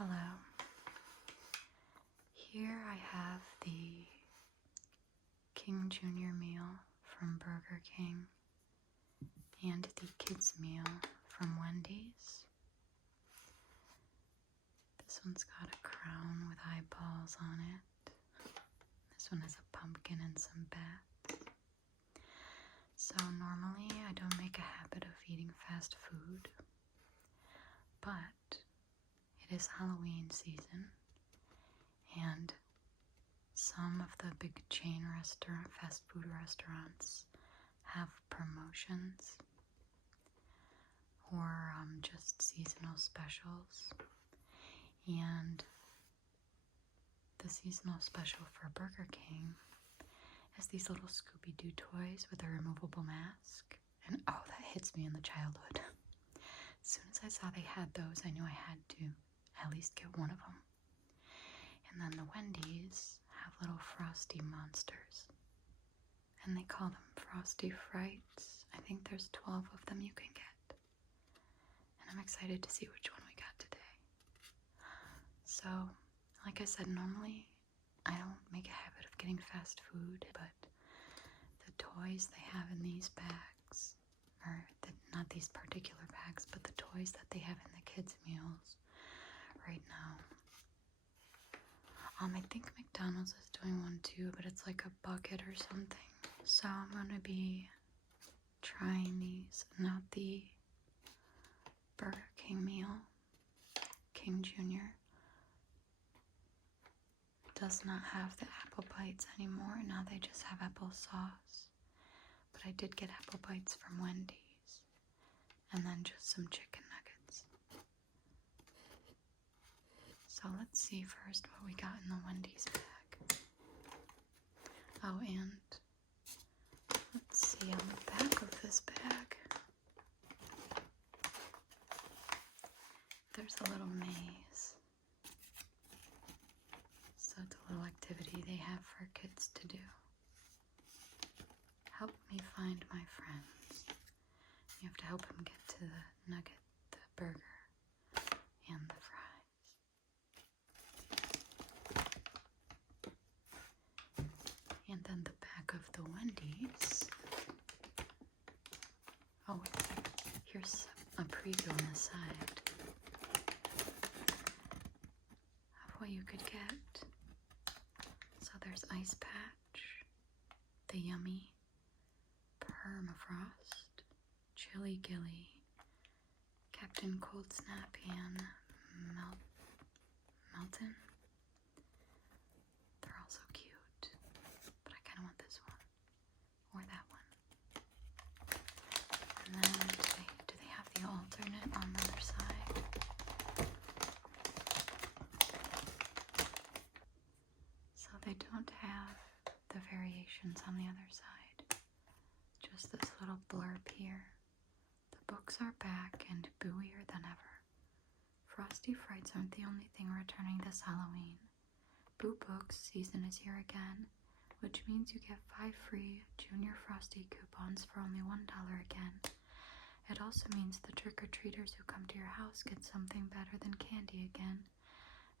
Hello. Here I have the King Jr. meal from Burger King and the kids meal from Wendy's. This one's got a crown with eyeballs on it. This one has a pumpkin and some bats. So normally I don't make a habit of eating fast food, but it is Halloween season, and some of the big chain fast food restaurants have promotions or just seasonal specials. And the seasonal special for Burger King is these little Scooby-Doo toys with a removable mask. And oh, that hits me in the childhood. As soon as I saw they had those, I knew I had to at least get one of them. And then the Wendy's have little frosty monsters, and they call them frosty frights. I think there's 12 of them you can get, and I'm excited to see which one we got today. So, like I said, normally I don't make a habit of getting fast food, but the toys they have in these bags, not these particular bags, but the toys that they have in the kids' meals right now. I think McDonald's is doing one too, but it's like a bucket or something. So I'm gonna be trying these, not the Burger King meal. King Jr. does not have the apple bites anymore. Now they just have applesauce. But I did get apple bites from Wendy's, and then just some chicken nuggets. So let's see first what we got in the Wendy's bag. Oh, and let's see on the back of this bag, there's a little maze. So it's a little activity they have for kids to do. Help me find my friends. You have to help them get to the nugget, the burger, and the fries. And then the back of the Wendy's. Oh, here's a preview on the side of what you could get. So there's Ice Patch, the Yummy, Permafrost, Chili Gilly, Captain Cold Snap, and Melton. They're all so cute, but I kind of want this one or that one. And then do they have the alternate on the other side? So they don't have the variations on the other side. Just this little blurb here. The books are back and buoyer than ever. Frosty Frights aren't the only thing returning this Halloween. Boo Books season is here again, which means you get 5 free Junior Frosty coupons for only $1 again. It also means the trick-or-treaters who come to your house get something better than candy again.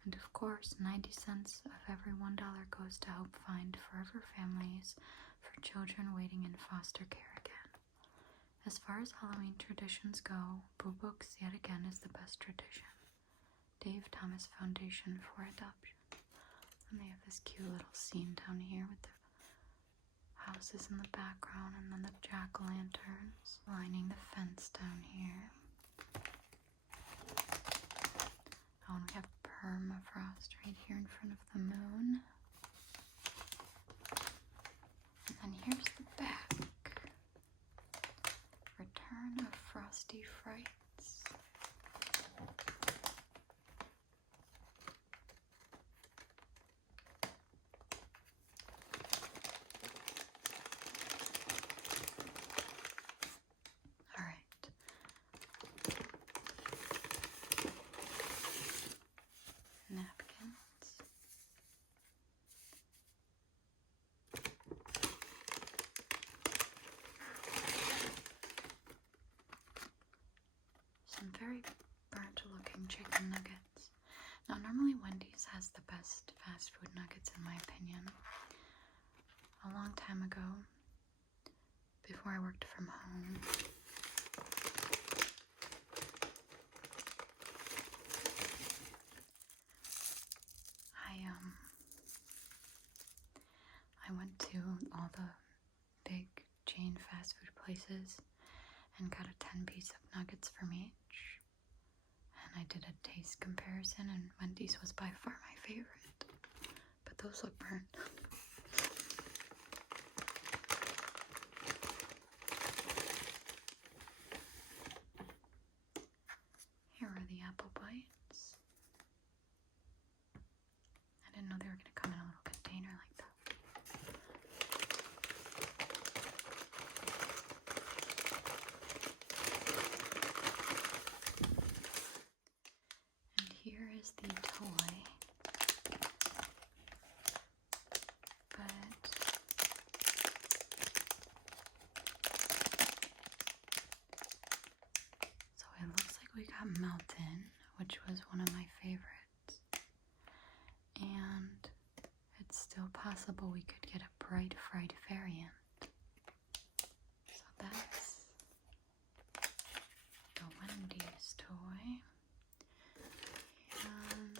And of course, 90 cents of every $1 goes to help find forever families for children waiting in foster care again. As far as Halloween traditions go, Boo Books yet again is the best tradition. Dave Thomas Foundation for Adoption. And they have this cute little scene down here with the houses in the background, and then the jack-o'-lanterns lining the fence down here. Oh, and we have Permafrost right here in front of the moon. And then here's the back. Return of Frosty Frights. Napkins. Some very burnt looking chicken nuggets. Now, normally Wendy's has the best fast food nuggets in my opinion. A long time ago, before I worked from home, I went to all the big chain fast food places and got a 10-piece of nuggets from each. And I did a taste comparison, and Wendy's was by far my favorite. But those look burnt. Here are the apple bites. I didn't know they were going to come in a little container like that. And here is the toy. But so it looks like we got Melton, which was one of my favorites. And it's still possible we could get a bright fright variant. So that's the Wendy's toy. And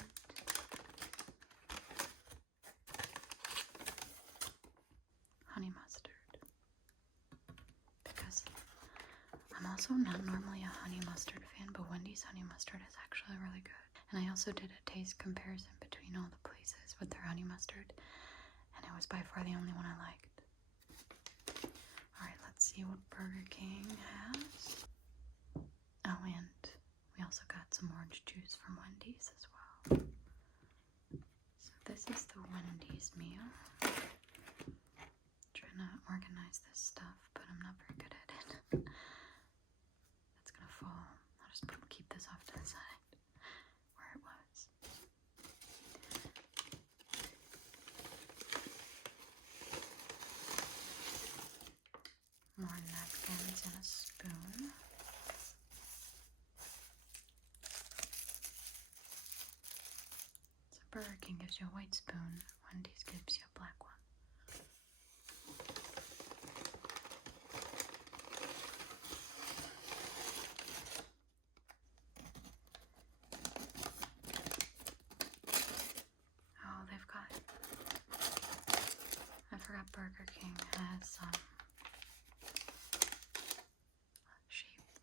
honey mustard. Because I'm also not normally a honey mustard fan, but Wendy's honey mustard is actually really good. And I also did a taste comparison between all the places with their honey mustard, and it was by far the only one I liked. Alright, let's see what Burger King has. Oh, and we also got some orange juice from Wendy's as well. So this is the Wendy's meal. Trying to organize this stuff, but I'm not very good at it. That's gonna fall. I'll just keep this off to the side where it was. More napkins and a spoon. So Burger King gives you a white spoon, Wendy's gives you a black one. Oh, they've got, I forgot Burger King has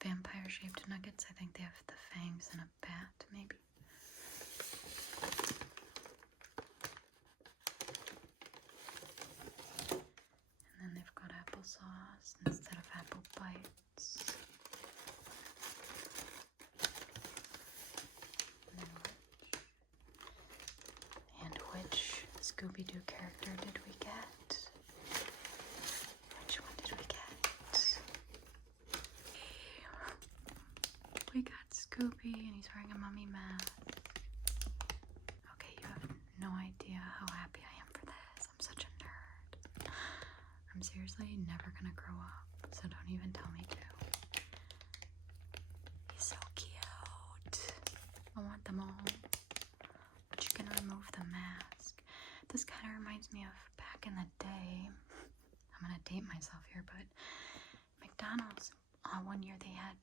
vampire shaped nuggets. I think they have the fangs and a bat, maybe. And then they've got applesauce instead of apple bites. And which Scooby-Doo character did we get? Which one did we get? We got Scooby, and he's wearing a mummy mask. Okay, you have no idea how happy I am for this. I'm such a nerd. I'm seriously never gonna grow up, so don't even tell me to. He's so cute. I want them all. But you can remove the mask. This kind of reminds me of back in the day. I'm gonna date myself here, but McDonald's, one year they had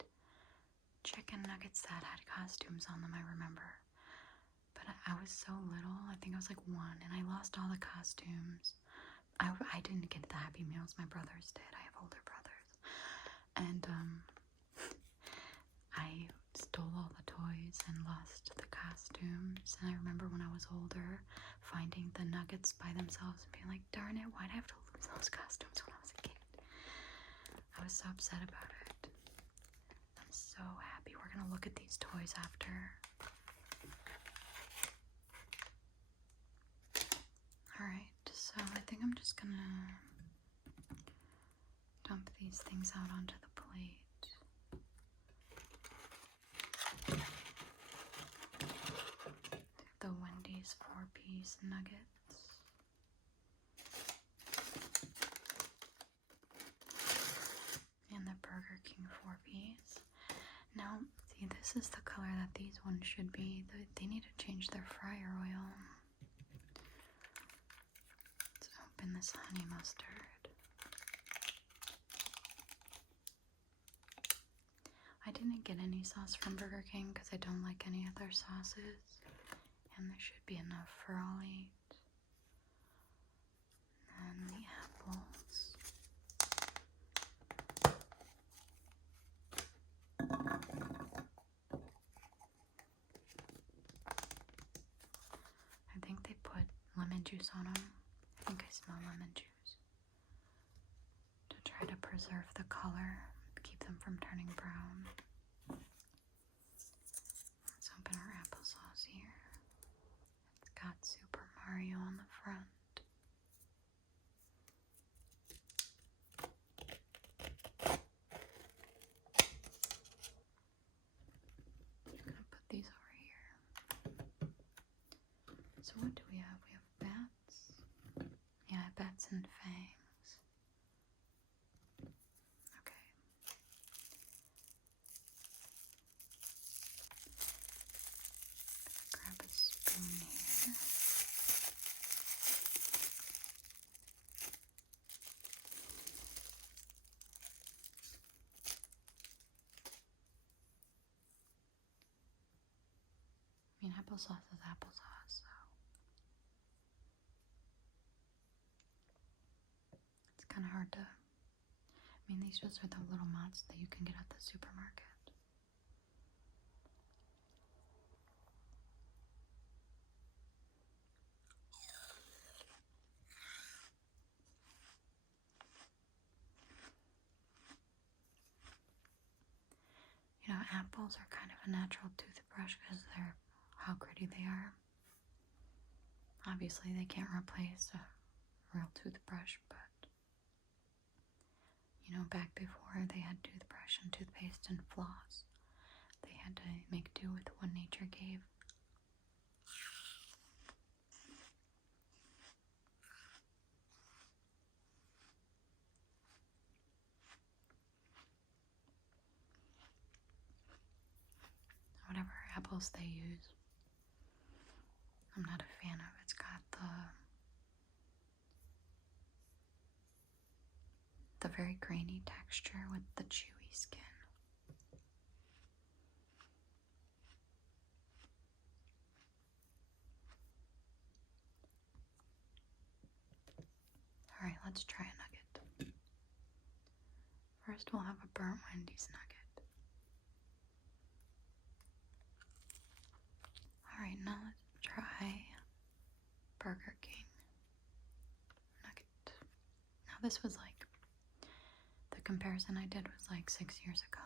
chicken nuggets that had costumes on them, I remember. But I was so little, I think I was like 1, and I lost all the costumes. I didn't get the Happy Meals, my brothers did. I have older brothers. And I stole all the toys and lost the costumes. And I remember when I was older, finding the nuggets by themselves and being like, darn it, why'd I have to lose those costumes when I was a kid? I was so upset about it. I'm so happy. We're gonna look at these toys after. Alright, so I think I'm just gonna dump these things out onto the plate. The Wendy's 4-piece nuggets. And the Burger King 4-piece. Now, see, this This is the color that these ones should be. They need to change their fryer oil. Let's open this honey mustard. I didn't get any sauce from Burger King because I don't like any other sauces. And there should be enough for all 8. And the apples. I think they put lemon juice on them. I think I smell lemon juice. To try to preserve the color, keep them from turning brown. Let's open our applesauce here. It's got Super Mario on the front. I'm gonna put these over here. So what do we have? We have bats. Yeah, bats and fangs. Okay. Grab a spoon here. I mean, applesauce is applesauce, so it's kind of hard to. I mean, these just are the little mods that you can get at the supermarket. You know, apples are kind of a natural toothbrush because they're how gritty they are. Obviously, they can't replace a real toothbrush, but you know, back before they had toothbrush and toothpaste and floss, they had to make do with what nature gave. Whatever apples they use, I'm not a fan of. It's got the very grainy texture with the chewy skin. Alright, let's try a nugget. First we'll have a burnt Wendy's nugget. Alright, now let's try Burger King nugget. Now this was like, the comparison I did was like 6 years ago.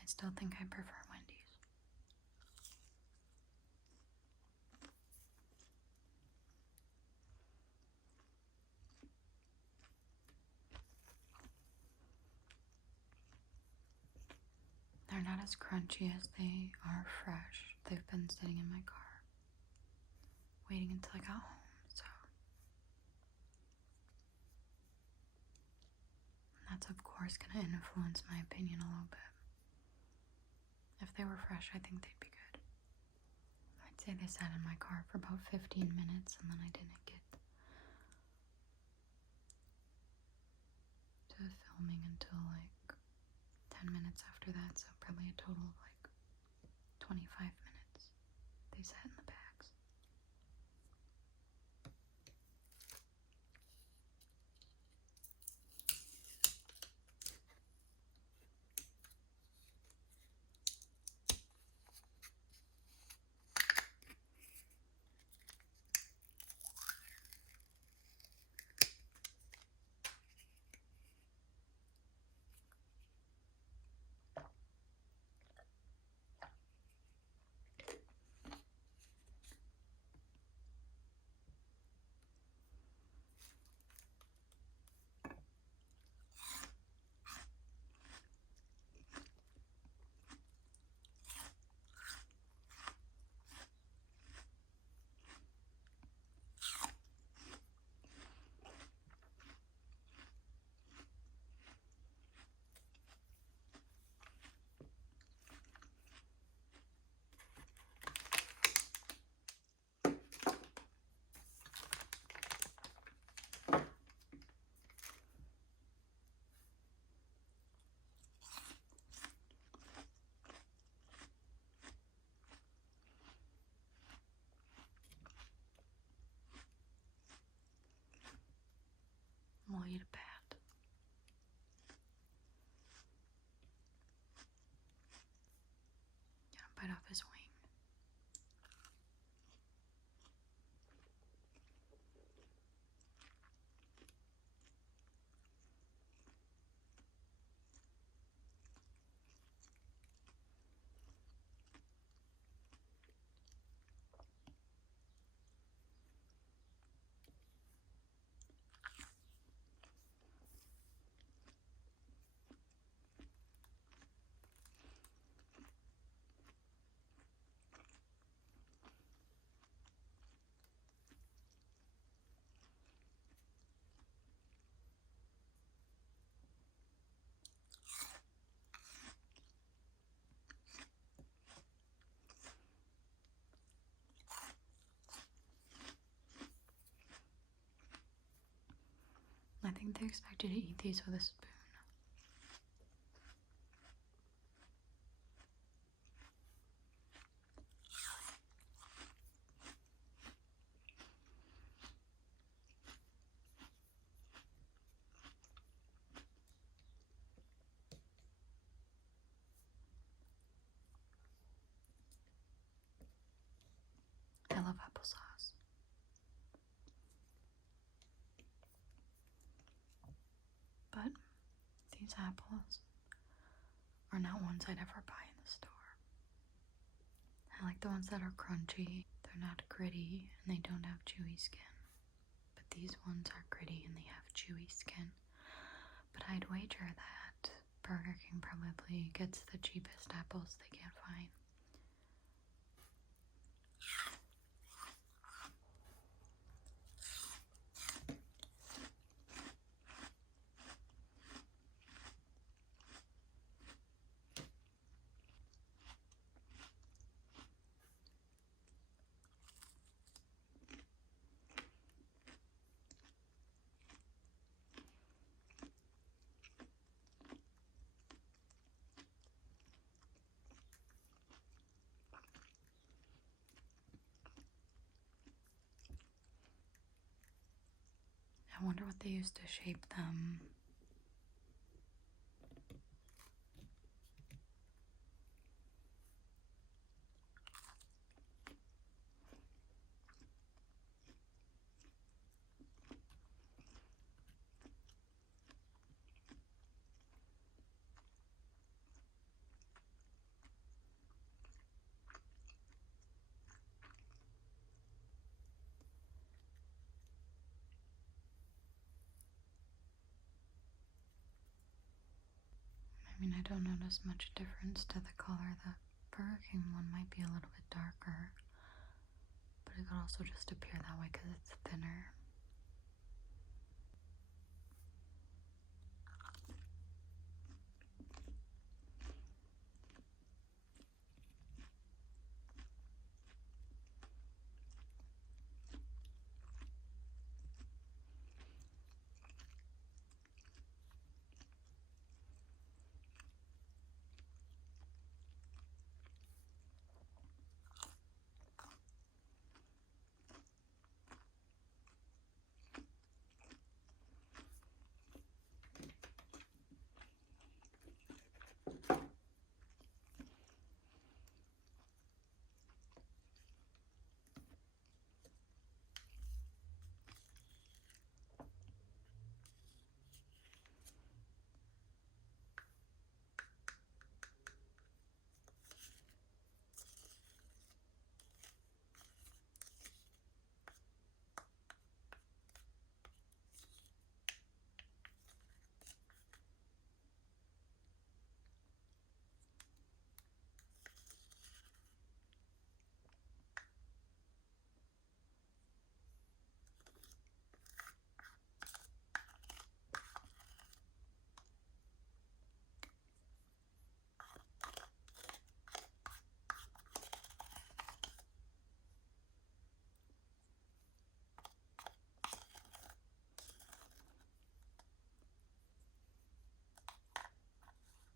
I still think I prefer Wendy's. They're not as crunchy as they are fresh. They've been sitting in my car, waiting until I got home, so. And that's of course gonna influence my opinion a little bit. If they were fresh, I think they'd be good. I'd say they sat in my car for about 15 minutes and then I didn't get to filming until like 10 minutes after that, so probably a total of like 25 minutes they sat in the bags. eat a bat. Gonna bite off his wing. I think they expect you to eat these with a spoon. I love applesauce. But these apples are not ones I'd ever buy in the store. I like the ones that are crunchy, they're not gritty, and they don't have chewy skin. But these ones are gritty and they have chewy skin. But I'd wager that Burger King probably gets the cheapest apples they can find. I wonder what they used to shape them. I mean, I don't notice much difference to the color. The Burger King one might be a little bit darker, but it could also just appear that way because it's thinner.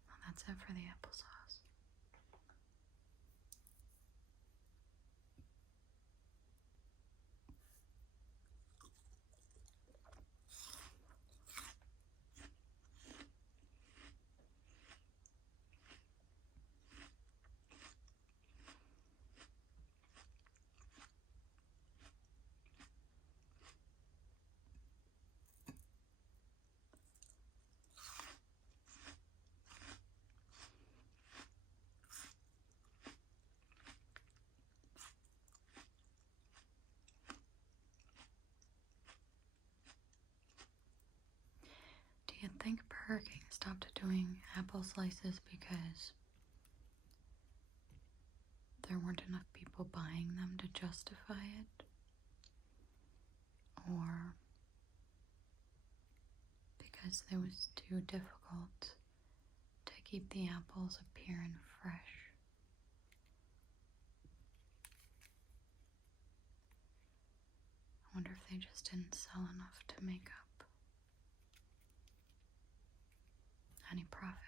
Well, that's it for the applesauce. Burger King stopped doing apple slices because there weren't enough people buying them to justify it, or because it was too difficult to keep the apples appearing fresh. I wonder if they just didn't sell enough to make up any profit.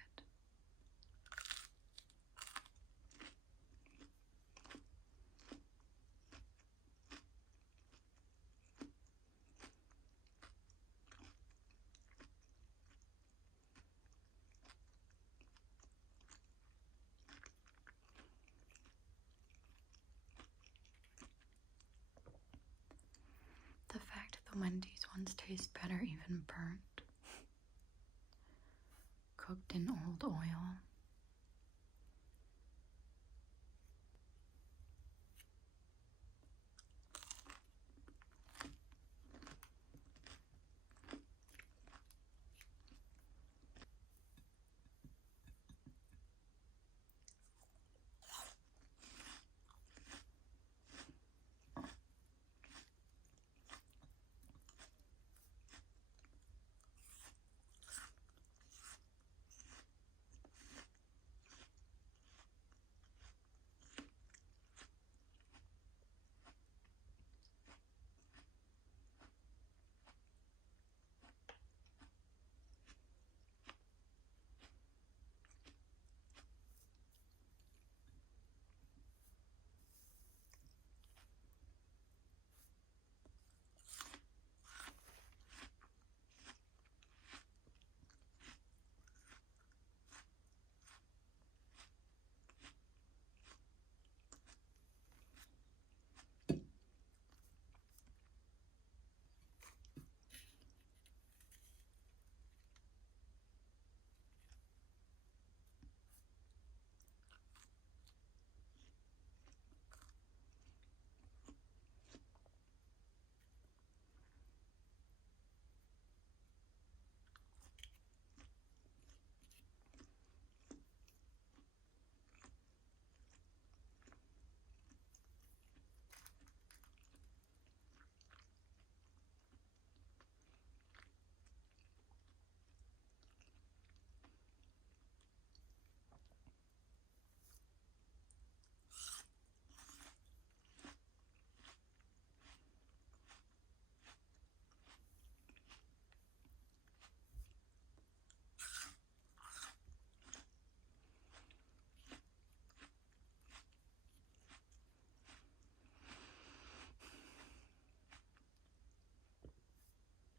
The fact the Wendy's ones taste better even burnt, cooked in old oil.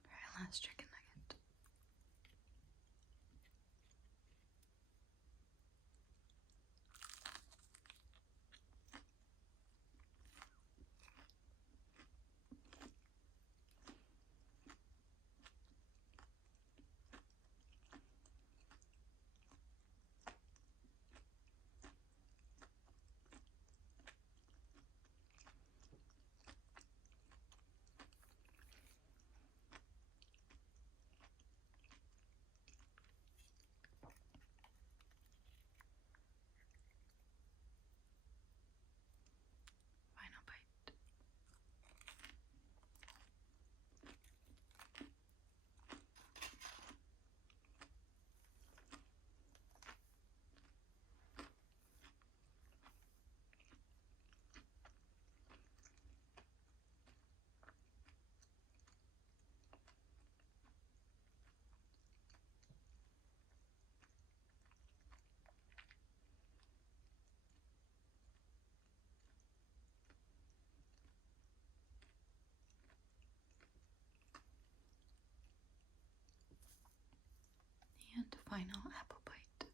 Alright, last chicken nugget. Final bite. And final apple bite.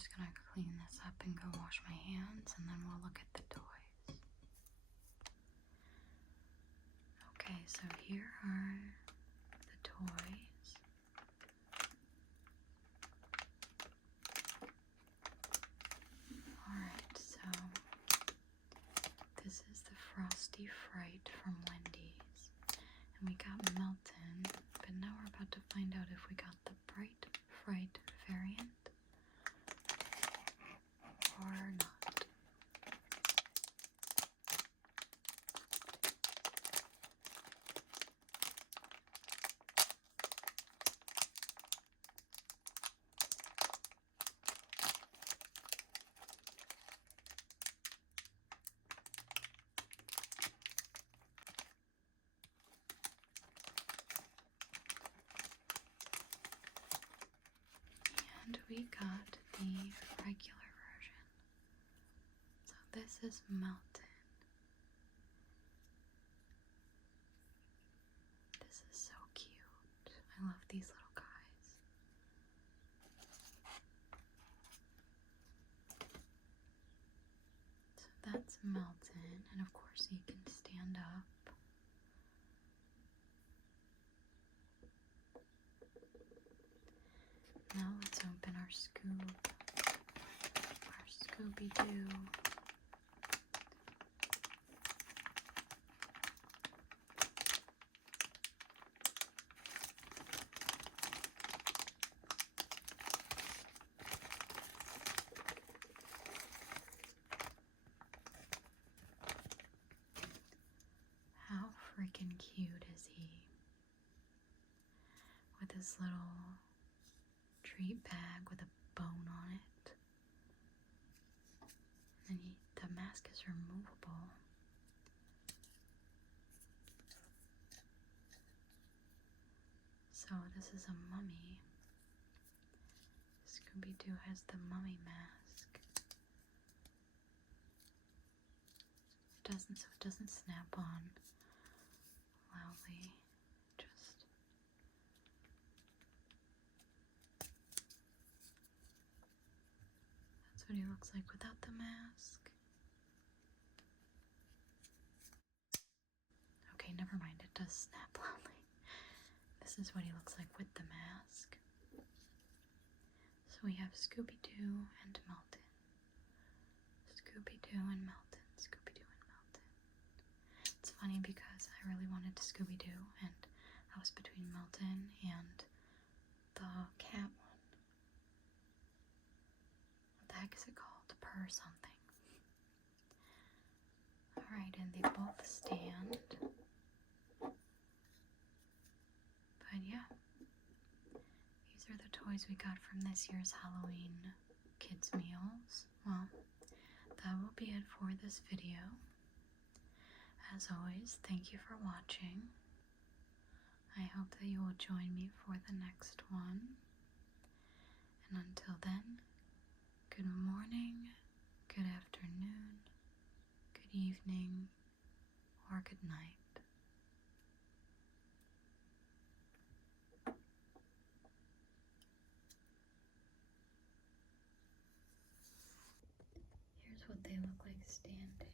just gonna clean this up and go wash my hands, and then we'll look at the toys. Okay, so here are the toys. Alright, so this is the Frosty Fright from Wendy's. And we got Melton, but now we're about to find out if we got the Bright Fright variant or not. And we got the regular version. So this is Melton. This is so cute. I love these little guys. So that's Melton, and of course he can stand up. Now let's open our Scooby-Doo. How freaking cute is he? With his little treat bag with a bone on it. And the mask is removable. So this is a mummy. Scooby-Doo has the mummy mask. So it doesn't snap on loudly. That's what he looks like without the mask. Okay, never mind, it does snap loudly. This is what he looks like with the mask. So we have Scooby-Doo and Melton. Scooby-Doo and Melton. Scooby-Doo and Melton. It's funny because I really wanted Scooby-Doo, and I was between Melton and the cat one. What the heck is it called? Purr something. Alright, and they both stand. But yeah, these are the toys we got from this year's Halloween kids meals. Well, that will be it for this video. As always, thank you for watching. I hope that you will join me for the next one. And until then, good morning, good afternoon, good evening, or good night. Here's what they look like standing.